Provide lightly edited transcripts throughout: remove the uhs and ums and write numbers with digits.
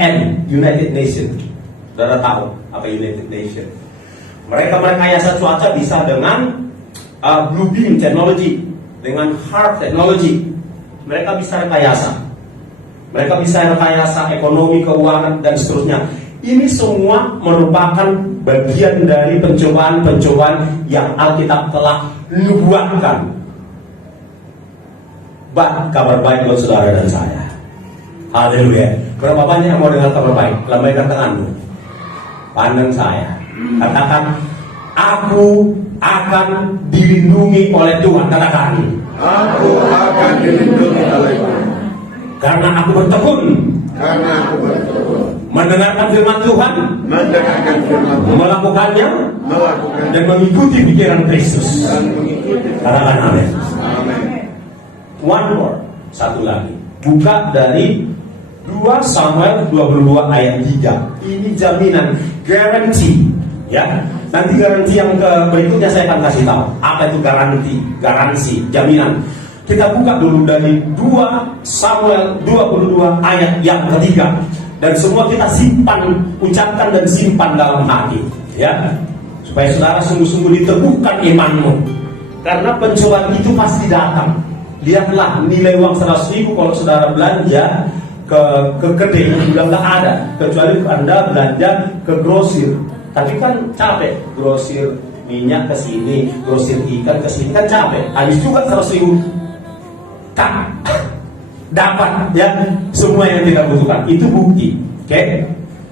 UN, United Nations. Saudara tahu apa United Nations? Mereka merekayasa cuaca bisa dengan blue beam technology, dengan HARP technology. Mereka bisa rekayasa. Mereka bisa rekayasa ekonomi, keuangan, dan seterusnya. Ini semua merupakan bagian dari pencobaan-pencobaan yang Alkitab telah nubuatkan. Kabar baik buat saudara dan saya. Haleluya. Berapa banyak yang mau dengar kabar baik? Lambaikan tanganmu. Pandang saya. Katakan, aku akan dilindungi oleh Tuhan. Katakan, aku akan dilindungi oleh Tuhan. Karena aku bertekun mendengarkan firman Tuhan, melakukannya, dan mengikuti pikiran Kristus. Katakan amin. One more, satu lagi. Buka dari 2 Samuel 22 ayat 3. Ini jaminan, garansi, ya. Nanti garansi yang berikutnya saya akan kasih tahu. Apa itu garansi, jaminan. Kita buka dulu dari 2 Samuel 22 ayat yang ketiga. Dan semua kita simpan, ucapkan dan simpan dalam hati, ya. Supaya saudara sungguh-sungguh diteguhkan imanmu. Karena pencobaan itu pasti datang. Lihatlah nilai uang 100.000 kalau saudara belanja ke kedai sudah nggak ada, kecuali Anda belanja ke grosir. Tapi kan capek, grosir minyak ke sini, grosir ikan ke sini, kan capek. Habis juga 100.000 kan dapat, ya, semua yang kita butuhkan. Itu bukti.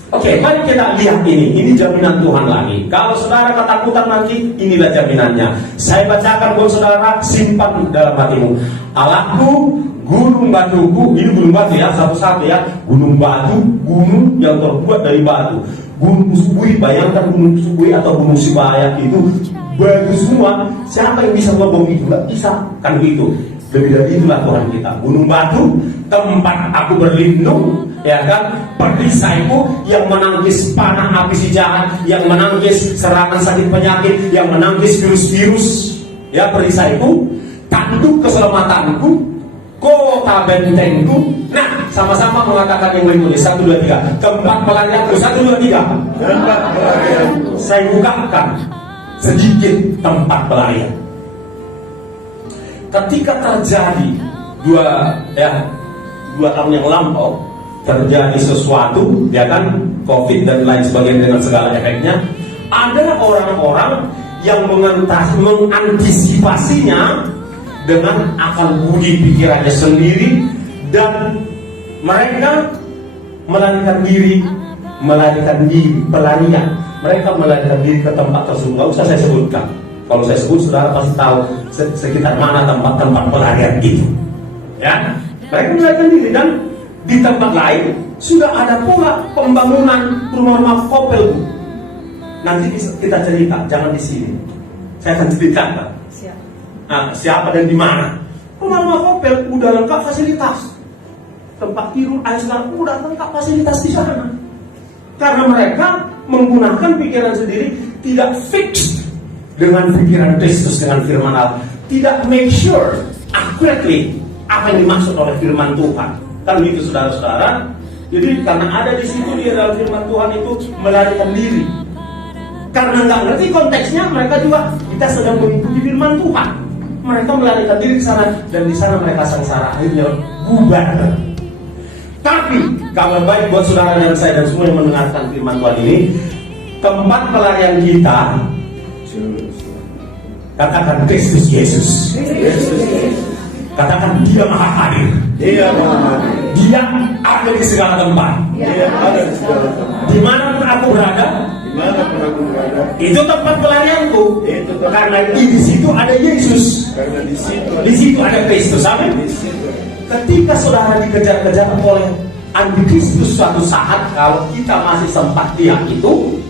Oke, mari kita lihat ini jaminan Tuhan lagi. Kalau saudara ketakutan nanti, inilah jaminannya. Saya bacakan buat saudara, simpan dalam hatimu. Allahku, gunung batuku, ini gunung batu ya, satu-satu ya. Gunung batu, gunung yang terbuat dari batu. Gunung Subui, bayangkan gunung Subui atau gunung Sibaya itu batu semua. Siapa yang bisa ngomong itu? Nggak bisa, kan begitu. Lebih dari itulah Tuhan kita. Gunung batu, tempat aku berlindung, ya kan? Perisaiku yang menangkis panah api si jahat, yang menangkis serangan sakit penyakit, yang menangkis virus-virus, ya, perisaiku, tanduk keselamatanku, kota bentengku. Nah, sama-sama mengatakan yang lebih mulia. 1, 2, 3. Tempat pelarianku. 1, 2, 3. Tempat pelarianku. Saya bukakan sedikit tempat pelarian. Ketika terjadi 2 tahun yang lampau, terjadi sesuatu, ya kan, COVID dan lain sebagainya dengan segala efeknya, ada orang-orang yang mengantisipasinya dengan akal budi pikirannya sendiri, dan mereka melarikan diri, pelarian. Mereka melarikan diri ke tempat tersebut. Gak usah saya sebutkan. Kalau saya sebut, saudara pasti tahu sekitar mana tempat-tempat pelarian itu. Ya, mereka melarikan diri, dan di tempat lain sudah ada pula pembangunan rumah-rumah Kopel. Nanti kita cerita, jangan di sini. Saya akan ceritakan. Siapa dan di mana. Rumah-rumah Kopel udah lengkap fasilitas. Tempat tidur, air segar udah lengkap fasilitas di sana. Karena mereka menggunakan pikiran sendiri, tidak fixed dengan pikiran Kristus, dengan firman Allah, tidak make sure accurately apa yang dimaksud oleh firman Tuhan. Kan begitu saudara-saudara. Jadi karena ada di situ dia dalam firman Tuhan itu melarikan diri. Karena nggak ngerti konteksnya, mereka juga kita sedang mengikuti firman Tuhan. Mereka melarikan diri ke sana, dan di sana mereka sengsara, akhirnya bubar. Tapi kabar baik buat saudara dan saya dan semua yang mendengarkan firman Tuhan ini, tempat pelarian kita, katakan Kristus Yesus. Katakan Dia Maha Hadir. Dia ada di segala tempat. Di mana pun aku berada, itu tempat pelarianku. Karena di situ ada Yesus. Di situ ada Kristus. Amin. Ketika saudara dikejar-kejar oleh antikristus suatu saat, kalau kita masih sempat diam itu,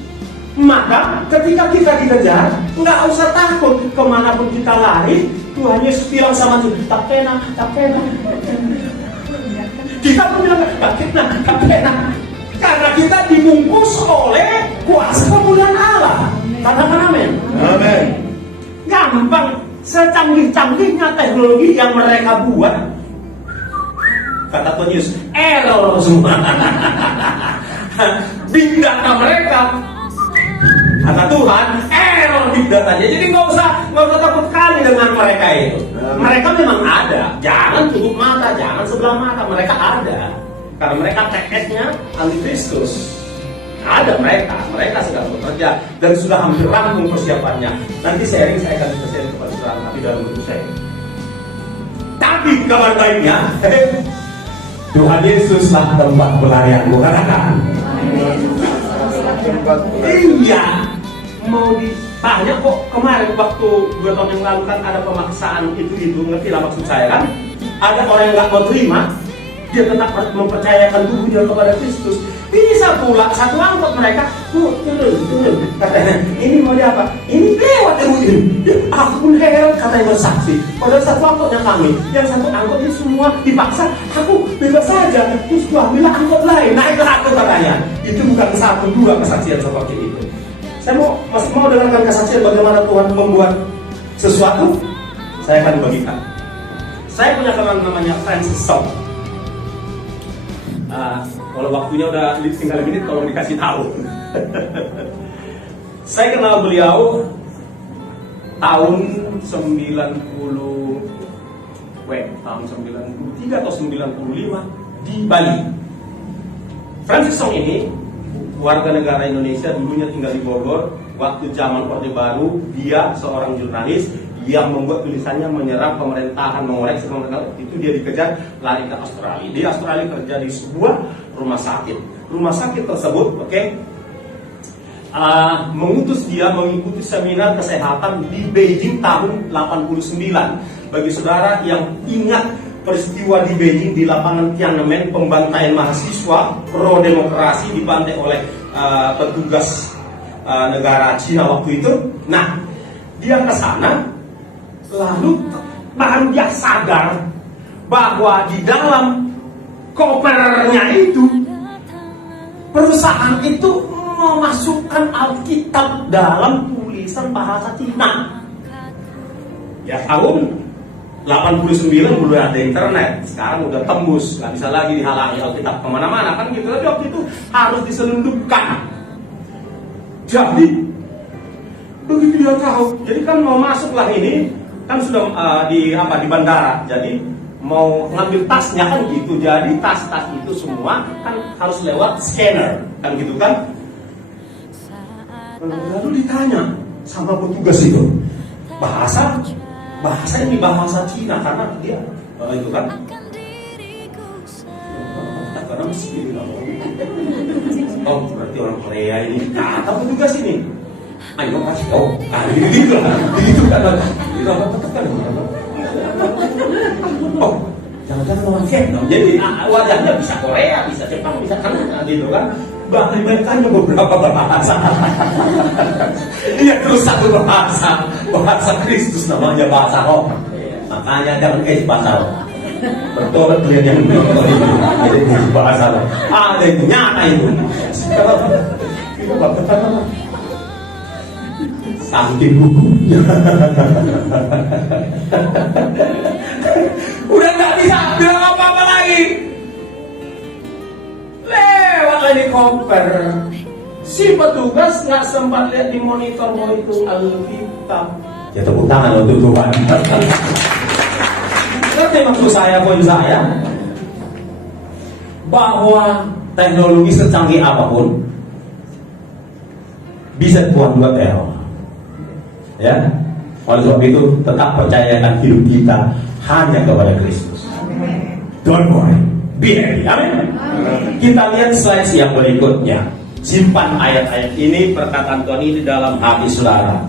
maka ketika kita dikejar, nggak usah takut. Kemanapun kita lari, Tuhan Yesus bilang sama kita, tak pena. Kita pun bilang, tak pena. Karena kita dibungkus oleh kuasa kemuliaan Allah. Katakan amin. Amin. Gampang, secanggih-canggihnya teknologi yang mereka buat, kata Tuhan Yesus, error semua. big data mereka. Kata Tuhan, error big datanya. Jadi nggak usah takut kali dengan mereka itu. Mereka memang ada. Jangan tutup mata, jangan sebelah mata. Mereka ada. Karena mereka TS-nya antikristus. Ada mereka sedang bekerja dan sudah hampir rampung persiapannya. Nanti sharing saya akan sharing kepada saudara, tapi dalam bentuk saya. Tapi kabar baiknya, Tuhan Yesuslah tempat pelarianmu. Katakan. Iya. Mau ditanya kok kemarin waktu 2 tahun yang lalu kan ada pemaksaan itu ngerti lah maksud saya kan? Ada orang yang nggak mau terima, dia tetap mempercayakan tubuhnya kepada Kristus. Bisa pula satu angkot mereka turun katanya ini mau dia apa? Ini lewat ini. Aku pun heran katanya bersaksi. Padahal satu angkotnya kami, yang satu angkot ini semua dipaksa. Aku bebas saja. Terus gua ambil angkot lain, naiklah aku katanya. Itu bukan 1-2 kesaksian seperti itu. Saya masih mau dengarkan kesaksian bagaimana Tuhan membuat sesuatu. Saya akan bagikan. Saya punya teman namanya Francis Song. Kalau waktunya udah tinggal menit, tolong dikasih tahu. Saya kenal beliau tahun 93 atau 95 di Bali. Francis Song ini warga negara Indonesia, dulunya tinggal di Bogor. Waktu zaman Orde Baru, dia seorang jurnalis yang membuat tulisannya menyerang pemerintahan, mengoreksi pemerintahan. Itu dia dikejar, lari ke Australia. Di Australia kerja di sebuah rumah sakit. Rumah sakit tersebut, mengutus dia mengikuti seminar kesehatan di Beijing tahun 89. Bagi saudara yang ingat peristiwa di Beijing di lapangan Tiananmen, pembantaian mahasiswa pro demokrasi dibantai oleh petugas negara Cina waktu itu. Nah, dia ke sana, lalu baru dia sadar bahwa di dalam kopernya itu perusahaan itu memasukkan Alkitab dalam tulisan bahasa Cina. Ya tahun 89 belum ada internet, sekarang udah tembus, nggak bisa lagi dihalangi Alkitab kemana-mana kan gitu. Tapi waktu itu harus diselundupkan. Jadi begitu dia tahu, jadi kan mau masuklah ini kan sudah di bandara, jadi mau ngambil tasnya kan gitu. Jadi tas-tas itu semua kan harus lewat scanner kan gitu kan. Lalu ditanya sama petugas itu, bahasa ini bahasa Cina karena dia itu kan karena mesti oh berarti orang Korea ini. Kata petugas ini, ayo kasih tahu, gitu kan, itu apa tekan? Oh, jangan-jangan orang Vietnam. Jadi wajahnya bisa Korea, bisa Jepang, bisa kan, gitu kan. Bahkan mereka hanya beberapa bahasa. Iya terus satu bahasa Kristus namanya bahasa roh. Makanya jangan kayak bahasa roh. Betul kalian yang menonton itu, jadi bahasa roh. Ada itu nyata itu. Itu bapak apa? Saking bukunya. Udah nggak bisa bilang apa-apa lagi. Lewat lagi koper. Si petugas nggak sempat lihat di monitor bahwa itu Alkitab. Ya tepuk tangan untuk Tuhan. Ngerti maksud saya, poin saya, bahwa teknologi secanggih apapun bisa buat error. Ya, oleh sebab itu tetap percayakan hidup kita hanya kepada Kristus. Don't worry, be happy. Amin. Kita lihat slide yang berikutnya. Simpan ayat-ayat ini, perkataan Tuhan ini dalam hati saudara.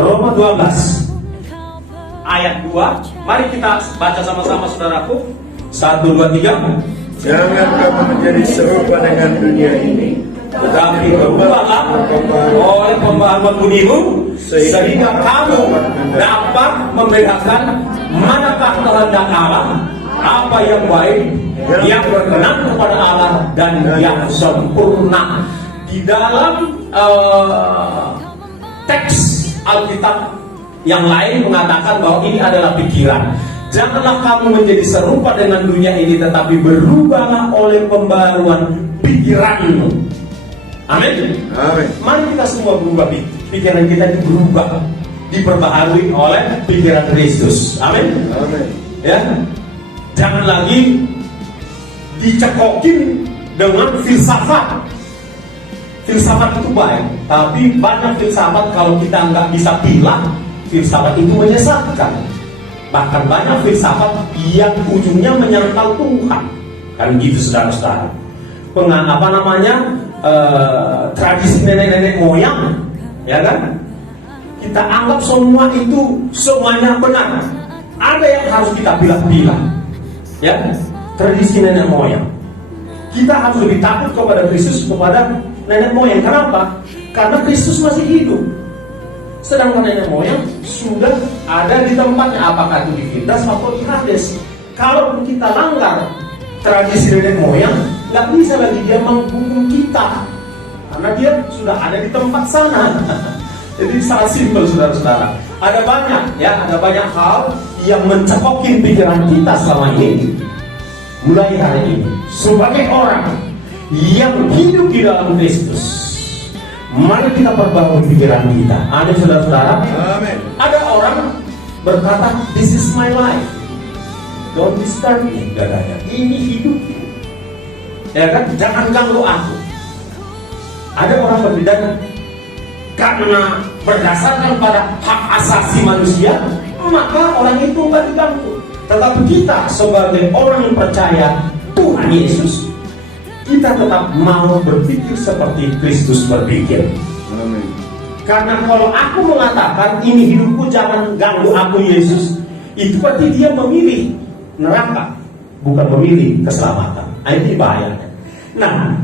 Roma 12 ayat 2. Mari kita baca sama-sama saudaraku. 1, 2, 3. Jangan kamu menjadi serupa dengan dunia ini, tetapi berubahlah oleh pembaharuan budimu, sehingga kamu dapat membedakan manakah kehendak Allah, apa yang baik, yang berkenan kepada Allah, dan yang sempurna. Di dalam teks Alkitab yang lain mengatakan bahwa ini adalah pikiran. Janganlah kamu menjadi serupa dengan dunia ini, tetapi berubahlah oleh pembaruan pikiranmu. Amin. Amin. Mari kita semua berubah, pikiran kita itu berubah, diperbaharui oleh pikiran Kristus. Amin. Amin. Ya, jangan lagi dicekokin dengan filsafat. Filsafat itu baik, tapi banyak filsafat kalau kita nggak bisa pilah, filsafat itu menyesatkan. Bahkan banyak filsafat yang ujungnya menyangkal Tuhan. Kan gitu saudara-saudara. Tradisi nenek-nenek moyang, ya kan? Kita anggap semua itu semuanya benar. Ada yang harus kita pilah-pilah, ya. Tradisi nenek moyang. Kita harus lebih takut kepada Kristus kepada nenek moyang. Kenapa? Karena Kristus masih hidup. Sedangkan nenek moyang sudah ada di tempatnya, apakah itu di Fidas atau di Hades. Kalau kita langgar tradisi nenek moyang, nggak bisa lagi dia menghukum kita, karena dia sudah ada di tempat sana. Jadi sangat simpel saudara-saudara. Ada banyak hal yang mencekokin pikiran kita selama ini. Mulai hari ini, sebagai orang yang hidup di dalam Kristus, mari kita perbaharui pikiran kita. Ada saudara-saudara, Amin. ada orang berkata, "This is my life, don't disturb me." Katanya, ini hidup, ya kan? Jangan ganggu aku. Ada orang berbeda karena berdasarkan pada hak asasi manusia, maka orang itu nggak diganggu. Tetapi kita sebagai orang yang percaya Tuhan Yesus, kita tetap mau berpikir seperti Kristus berpikir. Amin. Karena kalau aku mengatakan ini hidupku, jangan ganggu aku Yesus, itu berarti dia memilih neraka, bukan memilih keselamatan. Ini bahayanya. Nah,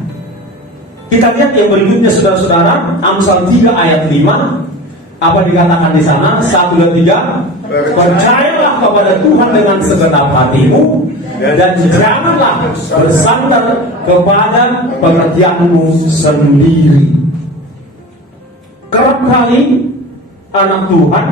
kita lihat yang berikutnya saudara-saudara, Amsal 3 ayat 5. Apa dikatakan di sana? 1, 2, 3. Percayalah kepada Tuhan dengan segenap hatimu, dan janganlah bersandar kepada pengertianmu sendiri. Kerap kali anak Tuhan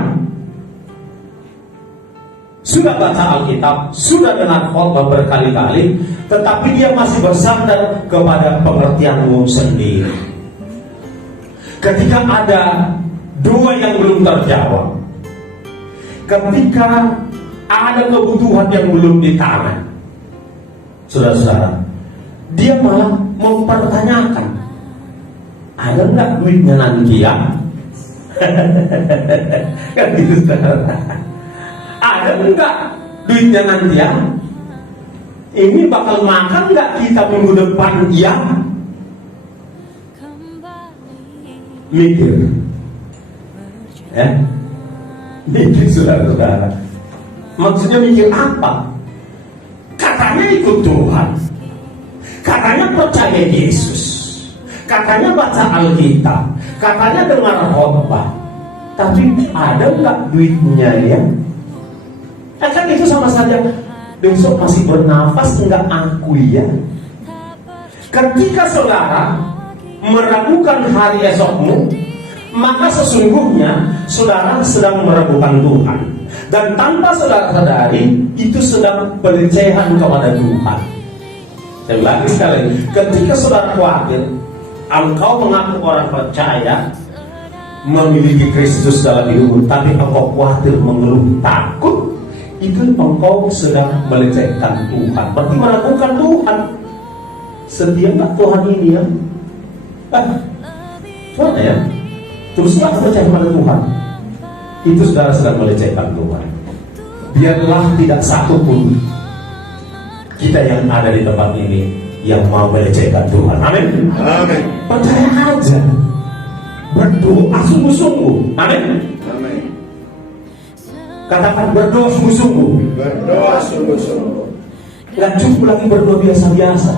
sudah baca Alkitab, sudah dengar khotbah berkali-kali, tetapi dia masih bersandar kepada pengertianmu sendiri. Ketika ada doa yang belum terjawab, ketika ada kebutuhan yang belum ditangani, saudara-saudara, dia malah mempertanyakan, ada nggak duitnya nanti ya? Kan gitu saudara. Ada nggak duitnya nanti ya? Ini bakal makan nggak kita minggu depan ya? Mikir, ya, mikir saudara-saudara. Maksudnya mikir apa? Katanya ikut Tuhan, katanya percaya Yesus, katanya baca Alkitab, katanya dengar khotbah, tapi ada nggak duitnya ya? Kan itu sama saja besok masih bernafas nggak aku ya? Ketika saudara meragukan hari esokmu, maka sesungguhnya saudara sedang meragukan Tuhan, dan tanpa saudara sadari itu sedang pelecehan kepada Tuhan. Saya ulangi sekali, ketika saudara khawatir engkau mengaku orang percaya, memiliki Kristus dalam hidupmu, tapi engkau khawatir, mengeluh, takut, itu engkau sedang melecehkan Tuhan, berarti meragukan Tuhan. Setia nggak Tuhan ini ya? Mana ya? Teruslah percaya pada Tuhan. Itu saudara sedang melecehkan Tuhan. Biarlah tidak satu pun kita yang ada di tempat ini yang mau melecehkan Tuhan. Amin. Amin. Percaya aja, berdoa sungguh-sungguh. Amin. Amin. Katakan berdoa sungguh-sungguh. Berdoa sungguh-sungguh. Gak cukup lagi berdoa biasa-biasa.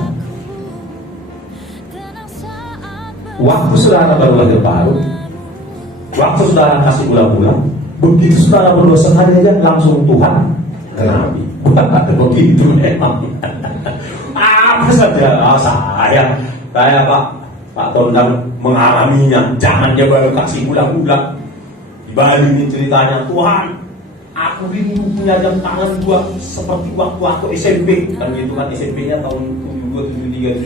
Waktu saudara baru lahir baru, waktu saudara kasih ulang-ulang, begitu saudara berdoa sekali aja langsung Tuhan Nabi. Bukan ada begitu memang. Apa saja saya Pak Tondang mengalaminya. Jangan dia baru kasih ulang-ulang. Di Bali ini ceritanya, Tuhan Aku rindu punya jam tangan gua seperti waktu aku SMP. Kan gitu kan, SMP-nya tahun 72,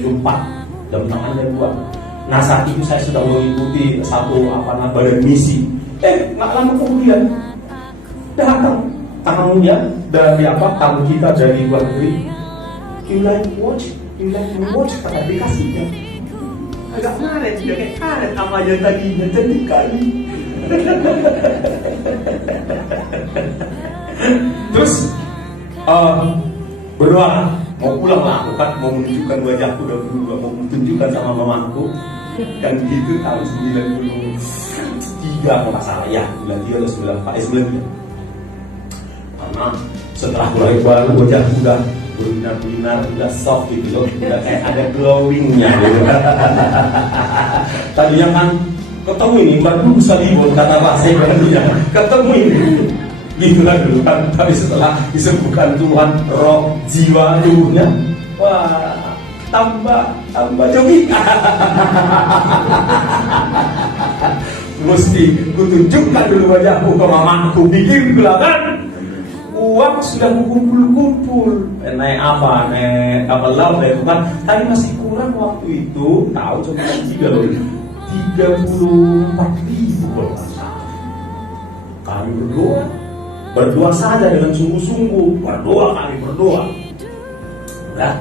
73, 74. Jam tangan dari gua. Nah saat itu saya sudah mengikuti satu badan misi. Nggak lama kemudian datang tangannya dari tamu kita dari luar negeri. You like watch kata dikasihnya. Agak ngaret, dia kayak karet apa aja tadinya cantik kali. Terus berdoa mau pulang lah, aku kan mau menunjukkan wajahku dan berdua, mau menunjukkan sama mamaku. Dan itu tahun 93 kalau nggak salah ya, 93 atau 94, 93. Karena setelah mulai baru wajahku udah berbinar-binar, udah soft gitu loh, udah kayak ada glowingnya gitu. Tadinya kan ketemu ini baru bisa libur kata bahasa Ibrani, ketemu ini gitulah dulu kan. Tapi setelah disembuhkan Tuhan roh jiwa tubuhnya, wah tambah jogi. Mesti kutunjukkan dulu wajahku ke mamaku, bikin belakang. Uang sudah kumpul-kumpul. Naik kapal laut itu kan. Tapi masih kurang waktu itu. Tahu cuma 34.000 kalau nggak salah. Kami berdoa saja dengan sungguh-sungguh. Kami berdoa. Ya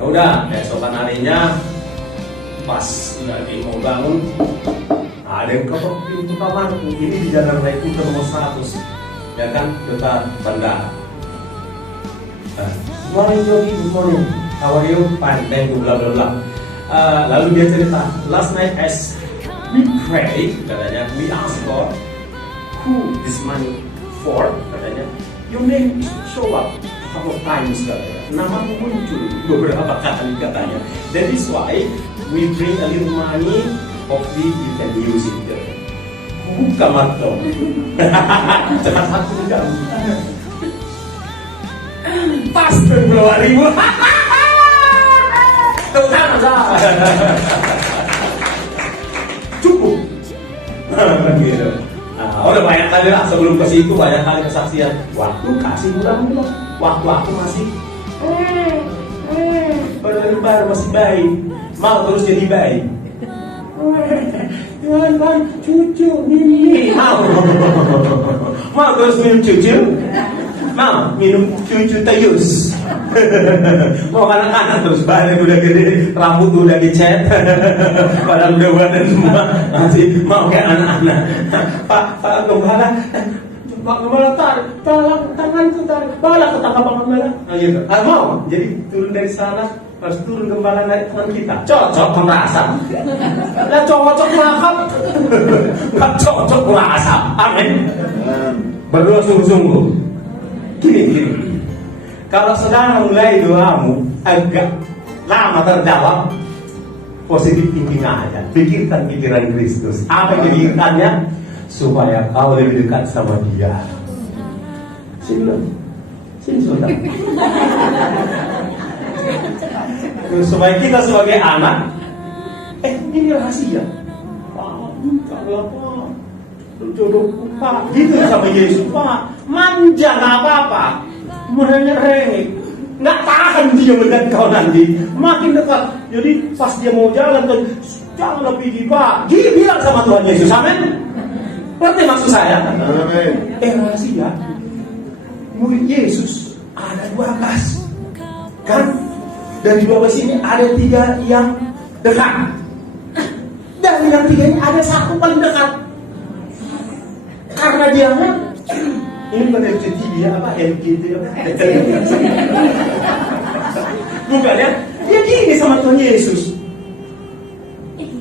udah, keesokan harinya pas lagi mau bangun, ada yang ketok pintu kamarku. Ini di Jalan Raya Kuta nomor 100. Ya kan, dekat bandara. Morning Jogi, good morning. How are you? Fine, thank you, bla bla bla. Lalu dia cerita, last night as we pray, katanya, we ask God, who this money for, katanya, your name is show up a couple of times, katanya. Namamu muncul beberapa kali, katanya. That is why we bring a little money, hopefully you can use it, katanya. Buka mata. Jangan satu jam. Pas 20.000. Tepuk tangan saja. Cukup. Gitu. Udah banyak kali lah sebelum ke situ, banyak kali kesaksian. Waktu kasih mudah-mudah. Waktu aku masih baru masih bayi. Mau terus jadi bayi. Tuan, cucu ini mau terus minum cucu, mau minum cucu tayus, mau anak-anak terus badan udah gede, rambut udah dicat, padahal udah badan semua, masih mau kayak anak-anak. Pak Gembala, tolong tanganku tarik, bala ketangkap Pak Gembala. Gitu. Mau, jadi turun dari sana. Harus turun Gembala naik tangan kita. Cocok merasa. Lah cocok melakap. Nggak cocok merasa. Amin. Berdoa sungguh-sungguh. Gini. Kalau saudara mulai doamu agak lama terjawab, positif thinking aja. Pikirkan pikiran Kristus. Apa yang dipikirkannya? Supaya kau lebih dekat sama Dia. Sini saudara. Supaya kita sebagai anak, ini rahasia. Pak, jodohku Pak, gitu sama Yesus Pak. Manja nggak apa-apa, merengek, nggak tahan dia melihat kau nanti. Makin dekat, jadi pas dia mau jalan tuh, jangan lebih Pak. Dia bilang sama Tuhan Yesus, amin. Berarti maksud saya, rahasia. Murid Yesus ada 12, kan? Dari 12 ini ada 3 yang dekat. Dari yang 3 ini ada 1 paling dekat. Karena dia ini bukan LGTB ya, LGT bukan ya. Dia gini sama Tuhan Yesus,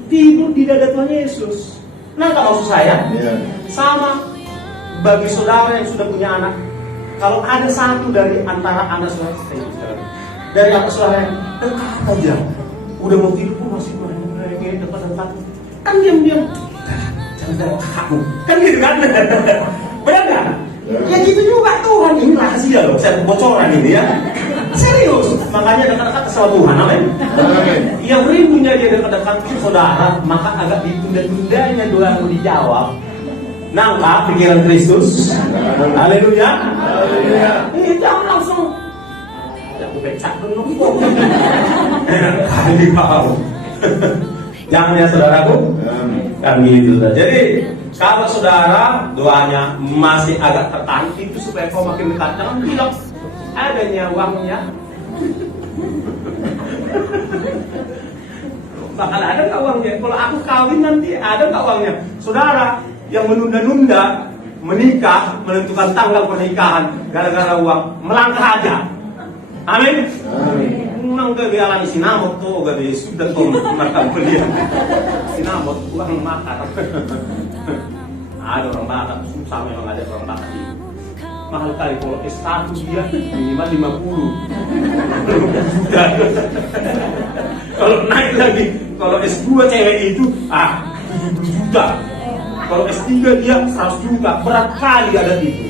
tidur di dada Tuhan Yesus. Nah kalau maksud saya sama bagi saudara yang sudah punya anak, kalau ada satu dari antara anak saudara, dari anak saudara yang dekat aja, udah mau tidur pun masih merengek dekat-dekat, kan diam-diam, jangan kamu, kan gitu kan? Benar nggak? Ya gitu juga Tuhan, ini rahasia loh, saya bocoran ini ya, serius. Makanya dekat-dekat sama Tuhan, amin. Yang rindunya dia dekat-dekat ke saudara, maka agak ditunda-tundanya doa yang dijawab. nangkap pikiran Kristus. Haleluya. Ini jangan langsung aku becak dulu. Kali tahu. Jangan ya saudaraku. Kan gitu. Jadi kalau saudara doanya masih agak tertarik itu supaya kau makin dekat, jangan bilang adanya uangnya. Bakal ada nggak uangnya? Kalau aku kawin nanti ada nggak uangnya? Saudara yang menunda-nunda menikah, menentukan tanggal pernikahan gara-gara uang, melangkah aja. Amin. Memang kegiatan sinamot tuh, gak sudah tuh makan belian. Sinamot uang makan. Ada orang bakat, susah memang ada orang bakat ini. Mahal kali kalau S1 dia minimal 50. Kalau naik lagi, kalau S2 cewek itu 7 juta. Kalau S3 dia 100 juta. Berat kali ada itu.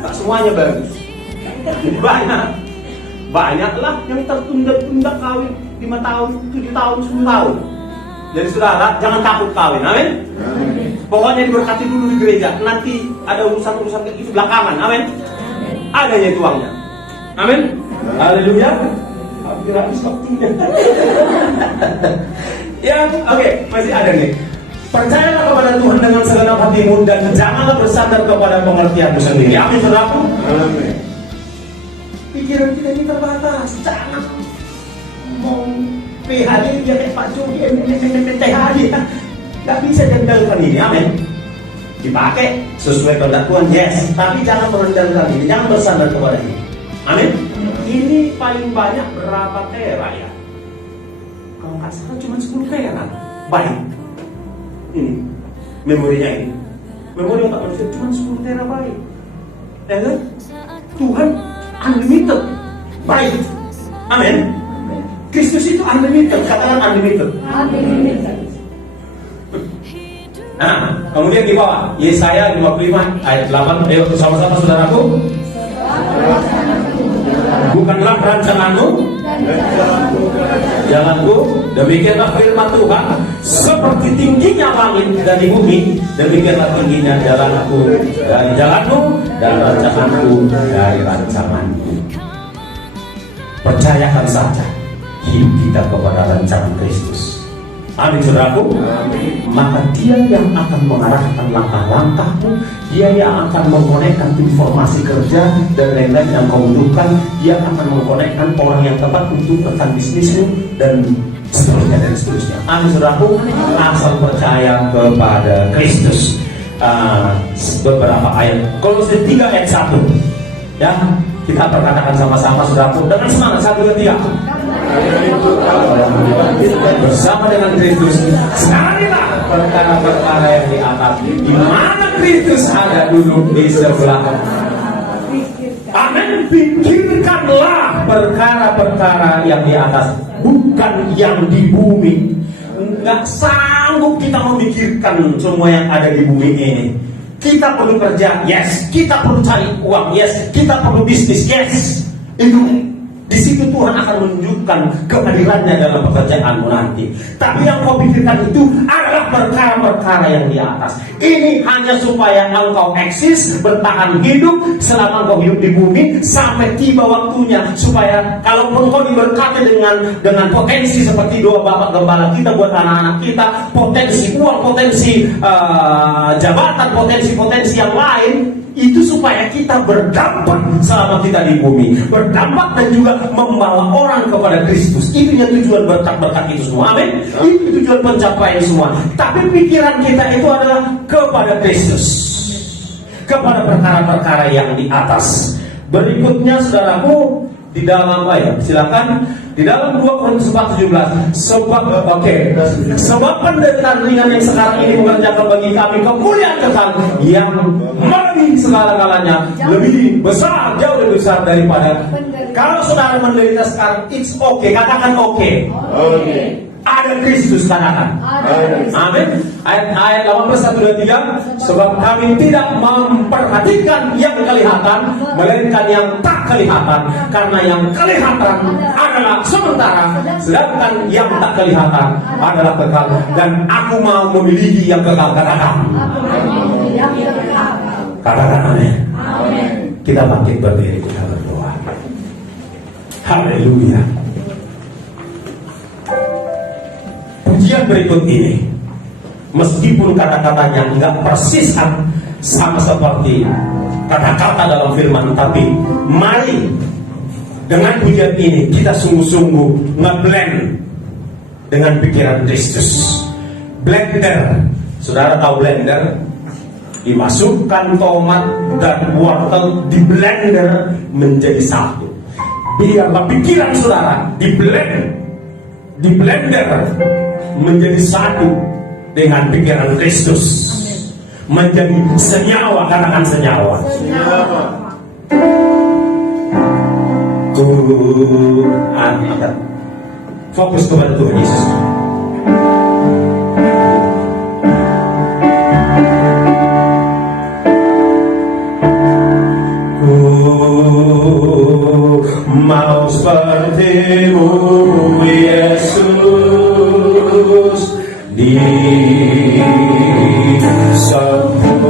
Tak semuanya bagus. Banyaklah yang tertunda-tunda kawin 5 tahun, 7 tahun, 10 tahun. Jadi saudara, jangan takut kawin, amin? Pokoknya diberkati dulu di gereja. Nanti ada urusan-urusan itu belakangan, amin? Adanya itu uangnya, amin? Haleluya. Hampir habis waktunya. Ya, oke, masih ada nih. Percayalah kepada Tuhan dengan segenap hatimu dan janganlah bersandar kepada pengertianmu sendiri. Amin, saudaraku. Amin. Pikiran kita ini terbatas. Jangan mau PHD dia kayak Pak Jogi, THD. Gak bisa jandalkan ini, amin. Dipakai sesuai kehendak Tuhan, yes. Tapi jangan merendahkan ini, jangan bersandar kepada ini, amin. Ini paling banyak berapa tera ya? Kalau nggak salah cuma 10 tera. Baik. Ini memorinya ini. Memori untuk manusia cuma 10 tera baik. Ya kan? Tuhan unlimited. Baik. Amin. Kristus itu unlimited. Katakan unlimited. Unlimited. Nah, kemudian di bawah Yesaya 55 ayat 8. Ayo sama-sama saudaraku. Bukanlah rancanganmu jalanku, demikianlah firman Tuhan, seperti tingginya langit dari bumi, demikianlah tingginya jalanku dari jalanmu dan rancanganku dari rancanganku. Percayakan saja hidup kita kepada rancangan Kristus. Amin, saudaraku. Maka dia yang akan mengarahkan langkah-langkahmu, dia yang akan mengkonekkan informasi kerja dan lain-lain yang kau butuhkan. Dia akan mengkonekkan orang yang tepat untuk rekan bisnismu dan seterusnya dan seterusnya. Amin, saudaraku. Asal percaya kepada Kristus. Beberapa ayat Kolose 3 ayat 1. Ya, kita perkatakan sama-sama saudaraku dengan semangat. 1, 2, 3. Bersama dengan Kristus, carilah perkara-perkara yang di atas, di mana Kristus ada dulu di sebelah. Amin. Pikirkanlah perkara-perkara yang di atas, bukan yang di bumi. Nggak sanggup kita memikirkan semua yang ada di bumi ini. Kita perlu kerja, yes. Kita perlu cari uang, yes. Kita perlu bisnis, yes. Itu di situ Tuhan akan menunjukkan kehadirannya dalam pekerjaanmu nanti. Tapi yang kau pikirkan itu adalah perkara-perkara yang di atas. Ini hanya supaya engkau eksis, bertahan hidup selama engkau hidup di bumi sampai tiba waktunya, supaya kalaupun kau diberkati dengan potensi seperti doa Bapak Gembala kita buat anak-anak kita, potensi uang, potensi jabatan, potensi yang lain. Itu supaya kita berdampak selama kita di bumi, berdampak dan juga membawa orang kepada Kristus. Itu yang tujuan berkat-berkat itu semua, amin. Itu tujuan pencapaian semua. Tapi pikiran kita itu adalah kepada Kristus, kepada perkara-perkara yang di atas. Berikutnya saudaraku, di dalam silakan di dalam 2 Korintus 4:17. Sebab penderitaan ringan yang sekarang ini mengerjakan bagi kami kemuliaan kekal yang melebihi segala-galanya, lebih besar, jauh lebih besar daripada. Kalau saudara menderita sekarang, it's okay, katakan okay. Ada Kristus, katakan amin. Ayat 18 1, 2, 3. Sebab kami tidak memperhatikan yang kelihatan, melainkan yang tak kelihatan. Karena yang kelihatan adalah sementara, sedangkan yang tak kelihatan adalah kekal. Dan aku mau memiliki yang kekal, katakan Katakan amin. Amin. Kita bangkit berdiri, kita berdoa. Haleluya. Pujian berikut ini, meskipun kata-katanya enggak persis sama seperti kata-kata dalam firman, tapi mari dengan pujian ini kita sungguh-sungguh ngeblend dengan pikiran Kristus. Blender, saudara tahu blender? Dimasukkan tomat dan wortel, di blender menjadi satu. Biarlah pikiran saudara di blender menjadi satu dengan pikiran Kristus, menjadi senyawa. Katakan senyawa. Tuhan, fokus kepada Tuhan Yesus. Mau seperti-Mu Yesus, di sempurna